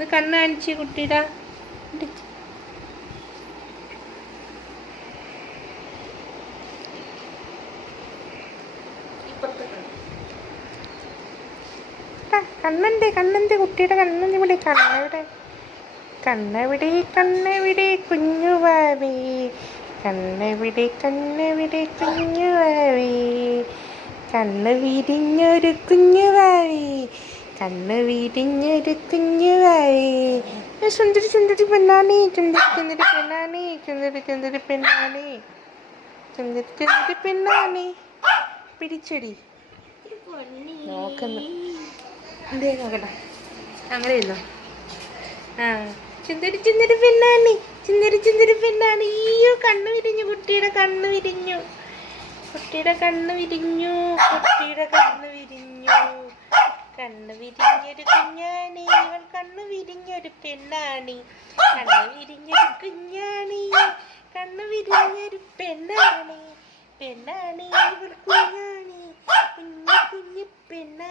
ഇത് കണ്ണ് കാണിച്ച് കുട്ടിയുടെ കണ്ണെന്ത് കുട്ടിയുടെ കണ്ണെവിടെ കണ്ണെവിടെ കുഞ്ഞു വാവേ കണ്ണെവിടെ കുഞ്ഞു വാവേ കണ്ണ് വിരിഞ്ഞൊരു കുഞ്ഞു വാവേ കണ്ണ് വിരിഞ്ഞൊരു കുഞ്ഞു വാവേ സുന്ദരി പെണ്ണാണേ സുന്ദരി പെണ്ണാണേ പിടിച്ചെടി നോക്കുന്നു എന്തേ നോക്കട്ടെ അങ്ങനെ ഇരുന്നോ ആ ചുന്ദരി പെണ്ണാണ് അയ്യോ കണ്ണ് വിരിഞ്ഞു കുട്ടിയുടെ കണ്ണ് വിരിഞ്ഞു കണ്ണ് വിരിഞ്ഞൊരു കുഞ്ഞാണി ഇവൾ കണ്ണ് വിരിഞ്ഞൊരു പെണ്ണാണി കണ്ണ് വിരിഞ്ഞൊരു കുഞ്ഞാണി കണ്ണ് വിരിഞ്ഞൊരു പെണ്ണാണി ഇവൾ കുഞ്ഞാണി കുഞ്ഞു പെണ്ണാണി.